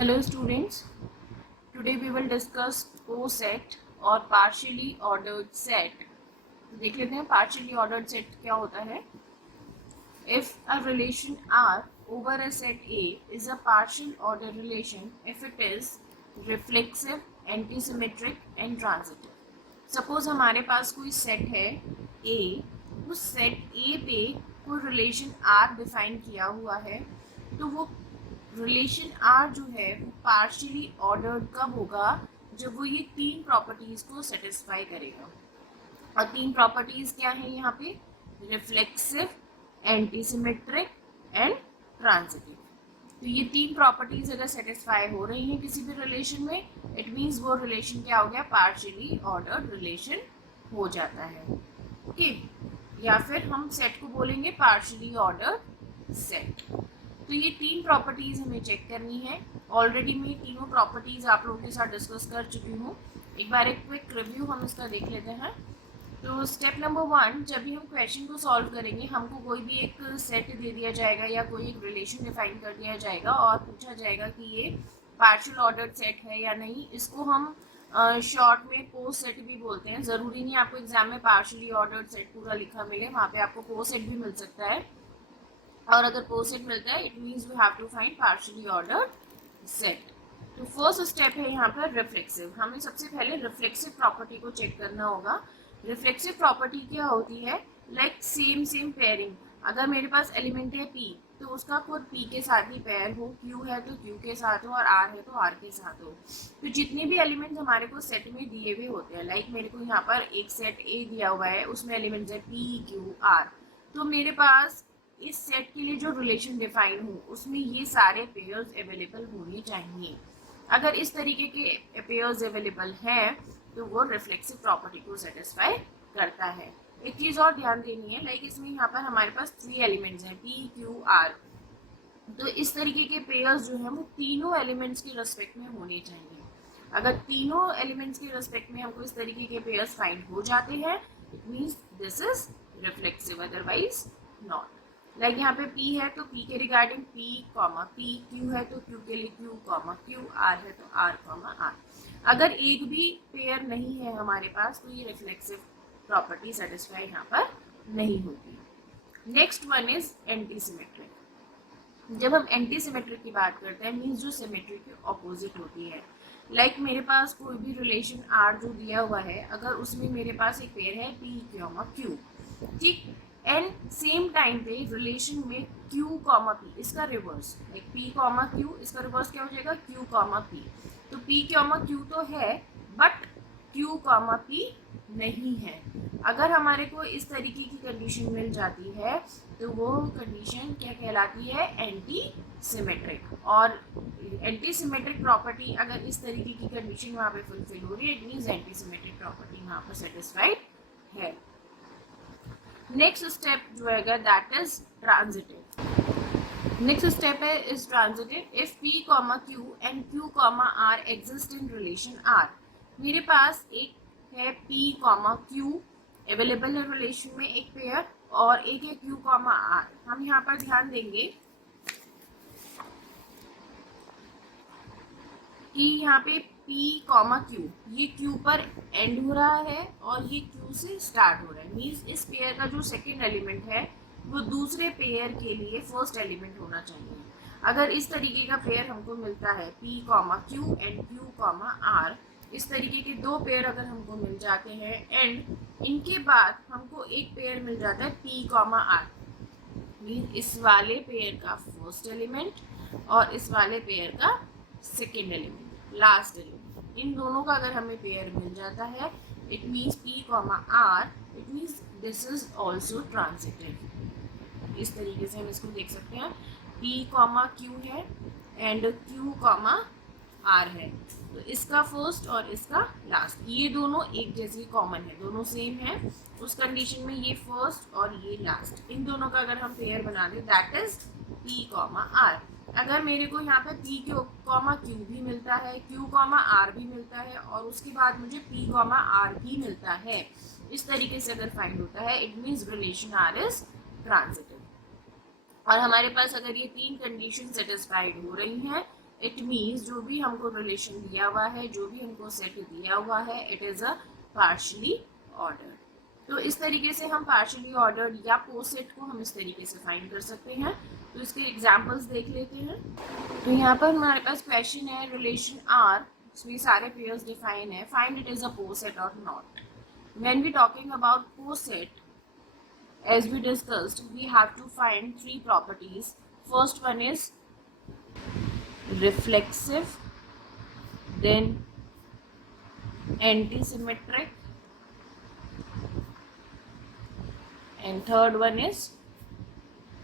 Hello students, today we will discuss coset और partially ordered set. देख लेते हैं partially ordered set क्या होता है. If a relation R over a set A is a partial ordered relation if it is reflexive, antisymmetric and transitive. Suppose हमारे पास कोई set है A, उस set A पे कोई relation R डिफाइन किया हुआ है, तो वो रिलेशन आर जो है वो पार्शियली ऑर्डर्ड कब होगा, जब वो ये तीन प्रॉपर्टीज को सेटिस्फाई करेगा. और तीन प्रॉपर्टीज क्या है यहाँ पे? Reflexive, antisymmetric and transitive. तो ये तीन प्रॉपर्टीज अगर सेटिस्फाई हो रही हैं किसी भी रिलेशन में, इट मीन्स वो रिलेशन क्या हो गया? पार्शियली ऑर्डर्ड रिलेशन हो जाता है. ओके, या फिर हम सेट को बोलेंगे पार्शियली ऑर्डर्ड सेट. तो ये तीन प्रॉपर्टीज हमें चेक करनी है. ऑलरेडी मैं तीनों प्रॉपर्टीज आप लोगों के साथ डिस्कस कर चुकी हूँ. एक बार एक क्विक रिव्यू हम इसका देख लेते हैं. तो स्टेप नंबर 1, जब भी हम क्वेश्चन को सॉल्व करेंगे हमको कोई भी एक सेट दे दिया जाएगा या कोई एक रिलेशन डिफाइन कर दिया जाएगा और पूछा जाएगा कि ये पार्शियल ऑर्डर्ड सेट है या नहीं. इसको हम शॉर्ट में पोस्ट सेट भी बोलते हैं. ज़रूरी नहीं आपको एग्जाम में पार्शियली ऑर्डर्ड सेट पूरा लिखा मिले, वहाँ पे आपको पोस्ट सेट भी मिल सकता है. और अगर पोस्ट सेट मिलता है it means we have to find partially ordered set. तो फर्स्ट स्टेप है यहाँ पर रिफ्लेक्सिव. हमें सबसे पहले रिफ्लेक्सिव प्रॉपर्टी को चेक करना होगा. रिफ्लेक्सिव प्रॉपर्टी क्या होती है? Like same pairing. अगर मेरे पास एलिमेंट है P, तो उसका खुद P के साथ ही पेयर हो. Q है तो Q के साथ हो और R है तो R के साथ हो. तो जितने भी एलिमेंट्स हमारे को सेट में दिए हुए होते हैं, लाइक मेरे को यहाँ पर एक सेट A दिया हुआ है, उसमें एलिमेंट्स है P, Q, R. तो मेरे पास इस सेट के लिए जो रिलेशन डिफाइन हो उसमें ये सारे पेयर्स अवेलेबल होने चाहिए. अगर इस तरीके के पेयर्स अवेलेबल हैं तो वो रिफ्लेक्सिव प्रॉपर्टी को सेटिस्फाई करता है. एक चीज़ और ध्यान देनी है, लाइक इसमें यहाँ पर हमारे पास 3 एलिमेंट्स हैं P, Q, R. तो इस तरीके के पेयर्स जो हैं वो तीनों एलिमेंट्स के रेस्पेक्ट में होने चाहिए. अगर तीनों एलिमेंट्स के रेस्पेक्ट में हमको इस तरीके के पेयर्स फाइंड हो जाते हैं it means this is reflexive, otherwise not. Like यहाँ पे P है तो P के रिगार्डिंग P, P, Q है तो Q के लिए Q, Q, R है तो R, R. अगर एक भी पेयर नहीं है हमारे पास तो ये रिफ्लेक्सिव प्रॉपर्टी सेटिस्फाई यहाँ पर नहीं होती. Next one is antisymmetric. जब हम एंटीसिमेट्रिक की बात करते हैं मीन्स जो सिमेट्रिक के ऑपोजिट होती है. लाइक मेरे पास कोई भी रिलेशन R जो दिया हुआ है, अगर उसमें मेरे पास एक पेयर है P, Q, ठीक, एंड सेम टाइम पे रिलेशन में Q, P, इसका रिवर्स, लाइक P, Q, इसका रिवर्स क्या हो जाएगा? Q, P. तो P, Q तो है बट Q, P नहीं है. अगर हमारे को इस तरीके की कंडीशन मिल जाती है तो वो कंडीशन क्या कहलाती है? Anti symmetric. और एंटी सिमेट्रिक प्रॉपर्टी अगर इस तरीके की कंडीशन वहाँ पे फुलफिल हो रही है it means anti symmetric property वहाँ पर सेटिस्फाइड है. नेक्स्ट स्टेप जो है that is transitive. Next step है is transitive. If P, Q and Q, R exist in relation R. मेरे पास एक है P, Q अवेलेबल है रिलेशन में एक पेयर और एक है Q, R. हम यहाँ पर ध्यान देंगे कि यहाँ पे P, Q ये Q पर एंड हो रहा है और ये Q से स्टार्ट हो रहा है. मीन्स इस पेयर का जो सेकेंड एलिमेंट है वो दूसरे पेयर के लिए फर्स्ट एलिमेंट होना चाहिए. अगर इस तरीके का पेयर हमको मिलता है P, Q and Q, R, इस तरीके के दो पेयर अगर हमको मिल जाते हैं एंड इनके बाद हमको एक पेयर मिल जाता है P, R, मीन्स इस वाले पेयर का फर्स्ट एलिमेंट और इस वाले पेयर का सेकेंड एलिमेंट, लास्ट एलिमेंट, इन दोनों का अगर हमें पेयर मिल जाता है it means P, R, it means this is also transitive. इस तरीके से हम इसको देख सकते हैं. P, Q है एंड Q, R है. तो इसका फर्स्ट और इसका लास्ट ये दोनों एक जैसे कॉमन है, दोनों सेम है. उस कंडीशन में ये फर्स्ट और ये लास्ट, इन दोनों का अगर हम पेयर बना दें दैट इज P, R. अगर मेरे को यहाँ पे P, Q भी मिलता है, Q, R भी मिलता है और उसके बाद मुझे P, R भी मिलता है, इस तरीके से अगर फाइंड होता है it means relation R is transitive. और हमारे पास अगर ये तीन कंडीशन सेटिस्फाइड हो रही हैं इट मीन्स जो भी हमको रिलेशन दिया हुआ है, जो भी हमको सेट दिया हुआ है, it is a partially ordered. तो इस तरीके से हम पार्शली ऑर्डर्ड या पोस्ट सेट को हम इस तरीके से फाइंड कर सकते हैं। तो इसके एग्जांपल्स देख लेते हैं। तो यहाँ पर हमारे पास क्वेश्चन है रिलेशन आर, इसमें सारे पेयर्स डिफाइन है, find it is a poset और not. When we talking about poset, as we discussed, we have to find three properties. First one is reflexive, then antisymmetric, and third one is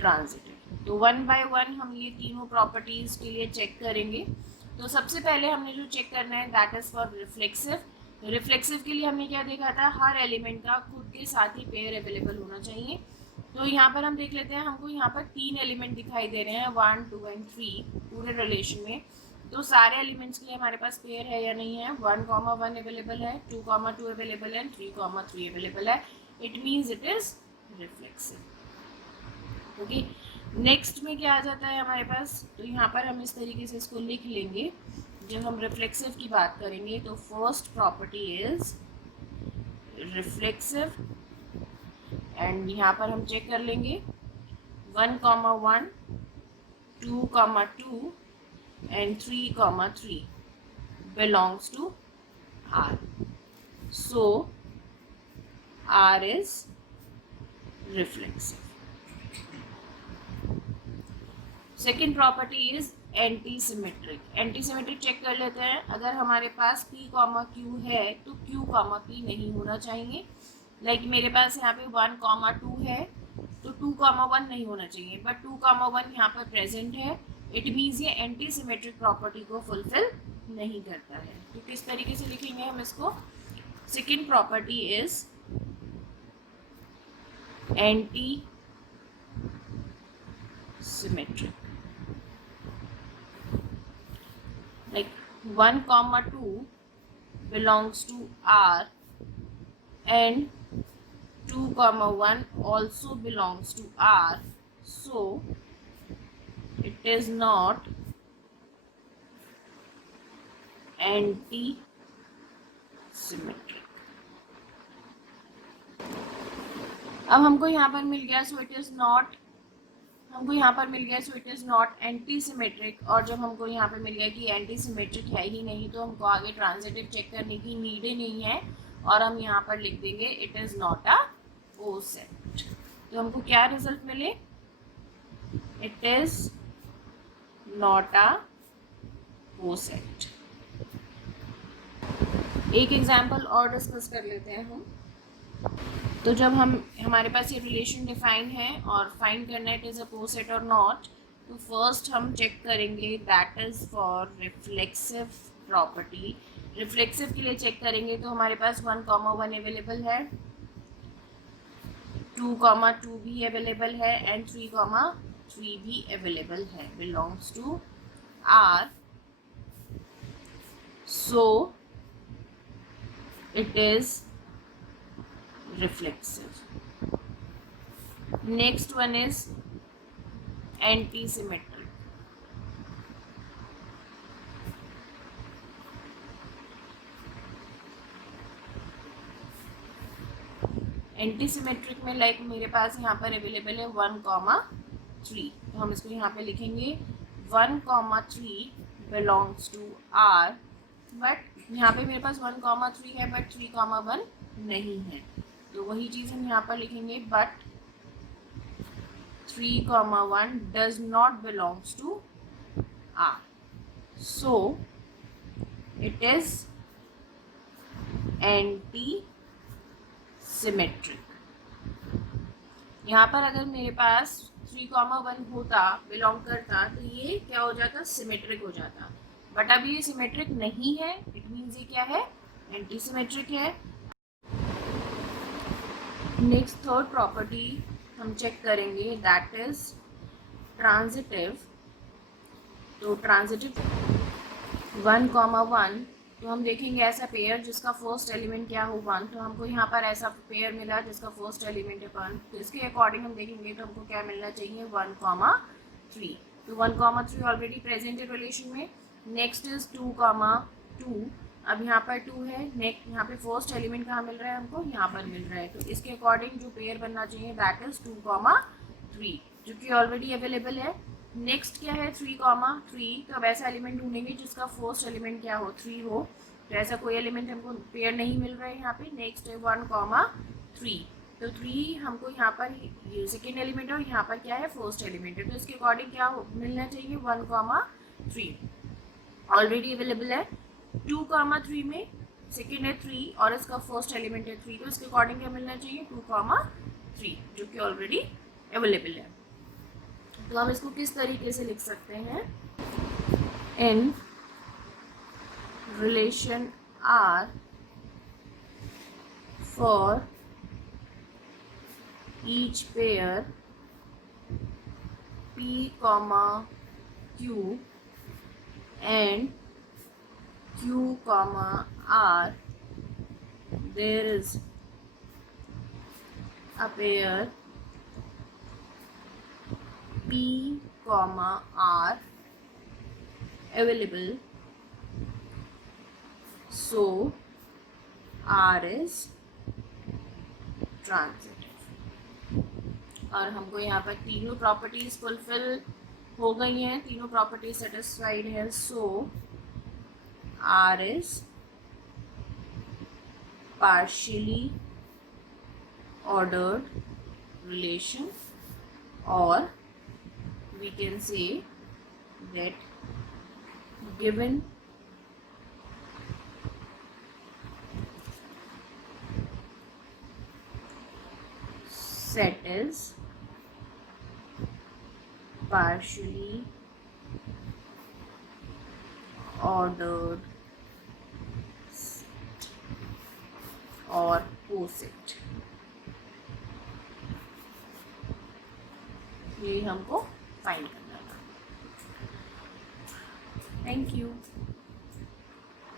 transitive। तो one by one हम ये तीनों properties के लिए check करेंगे। तो सबसे पहले हमने जो चेक करना है that is for reflexive. Reflexive के लिए हमने क्या देखा था, हर एलिमेंट का खुद के साथ ही पेयर अवेलेबल होना चाहिए। तो यहाँ पर हम देख लेते हैं, हमको यहाँ पर 3 एलिमेंट दिखाई दे रहे हैं, 1, 2 एंड 3 पूरे रिलेशन में। तो सारे एलिमेंट्स के लिए हमारे पास पेयर है या नहीं है, 1, 1 अवेलेबल है, 2, 2 अवेलेबल है, 3, 3 अवेलेबल है। It means it is reflexive. Okay, next में क्या आ जाता है हमारे पास, तो यहाँ पर हम इस तरीके से इसको लिख लेंगे। जब हम रिफ्लेक्सिव की बात करेंगे तो first property is reflexive, and यहाँ पर हम चेक कर लेंगे 1, 1, 2, 2 and 3, 3 belongs to R. So R is reflexive. Second property is antisymmetric. Antisymmetric check कर लेते हैं। अगर हमारे पास P, Q है तो Q, P नहीं होना चाहिए। लाइक मेरे पास यहाँ पे 1, 2 है तो 2, 1 नहीं होना चाहिए, बट 2, 1 यहाँ पर प्रेजेंट है। इट मीन्स ये एंटीसिमेट्रिक प्रॉपर्टी को फुलफिल नहीं करता है। तो किस तरीके से लिखेंगे हम इसको, second property is anti symmetric. Like 1, 2 belongs to R and 2, 1 also belongs to R, so it is not anti-symmetric। अब हमको यहाँ पर मिल गया सो इट इज नॉट, हमको यहाँ पर मिल गया सो it is not anti symmetric. और जब हमको यहाँ पर मिल गया कि एंटी सिमेट्रिक है ही नहीं तो हमको आगे ट्रांजिटिव चेक करने की नीड ही नहीं है, और हम यहाँ पर लिख देंगे it is not a coset. तो हमको क्या रिजल्ट मिले, it is not a coset. एक एग्जाम्पल और डिस्कस कर लेते हैं हम। तो जब हमारे पास ये रिलेशन डिफाइन है और फाइंड करना इट इज़ अ कोसेट और नॉट, तो फर्स्ट हम चेक करेंगे that is for reflexive property. Reflexive के लिए चेक करेंगे तो हमारे पास 1, 1 अवेलेबल है, 2, 2 भी अवेलेबल है, एंड 3, 3 भी अवेलेबल है, belongs to R, so it is reflexive। Next one is antisymmetric। एंटीसिमेट्रिक में लाइक मेरे पास यहाँ पर अवेलेबल है 1, 3, तो हम इसको यहाँ पे लिखेंगे 1, 3 belongs to R, बट यहाँ पे मेरे पास 1, 3 है बट 3, 1 नहीं है। तो वही चीज़ हम यहाँ पर लिखेंगे but 3, 1 does not belongs to R, so it is anti-symmetric। यहाँ पर अगर मेरे पास 3, 1 होता, बिलोंग करता, तो ये क्या हो जाता, सिमेट्रिक हो जाता, बट अब ये सिमेट्रिक नहीं है। इट मीन्स ये क्या है, एंटी सिमेट्रिक है। नेक्स्ट थर्ड प्रॉपर्टी हम चेक करेंगे दैट इज ट्रांजिटिव। तो ट्रांजिटिव 1, 1, तो हम देखेंगे ऐसा पेयर जिसका फर्स्ट एलिमेंट क्या हो 1, तो हमको यहाँ पर ऐसा पेयर मिला जिसका फर्स्ट एलिमेंट है 1, तो इसके अकॉर्डिंग हम देखेंगे तो हमको क्या मिलना चाहिए 1, 3। तो 1,3 ऑलरेडी प्रेजेंट है रिलेशन में. Next is 2,2. अब यहाँ पर 2 है. नेक्स्ट यहाँ पे फर्स्ट एलिमेंट कहाँ मिल रहा है हमको, यहाँ पर मिल रहा है. तो इसके अकॉर्डिंग जो पेयर बनना चाहिए दैट इज 2,3 जो कि ऑलरेडी अवेलेबल है. नेक्स्ट क्या है 3,3. तो अब ऐसा एलिमेंट ढूंढेंगे जिसका फर्स्ट एलिमेंट क्या हो 3 हो. तो ऐसा कोई एलिमेंट हमको पेयर नहीं मिल रहा है यहाँ पे. नेक्स्ट है 1,3. तो 3 हमको यहाँ पर ये सेकेंड एलिमेंट है और यहाँ पर क्या है फर्स्ट एलिमेंट है. तो इसके अकॉर्डिंग क्या मिलना चाहिए 1,3 ऑलरेडी अवेलेबल है. 2,3 में सेकेंड है 3 और इसका फर्स्ट एलिमेंट है 3. तो इसके अकॉर्डिंग क्या मिलना चाहिए 2,3 जो कि ऑलरेडी अवेलेबल है. तो हम इसको किस तरीके से लिख सकते हैं, इन relation R for each pair P, Q and Q, R, there is a pair P, R available, so R is transitive. और हमको यहाँ पर तीनों प्रॉपर्टीज फुलफिल हो गई हैं, तीनों प्रॉपर्टीज सेटिस्फाइड है. सो R is partially ordered relation, or we can say that given set is partially ordered और कोसेट. यही हमको फाइंड करना था. Thank you.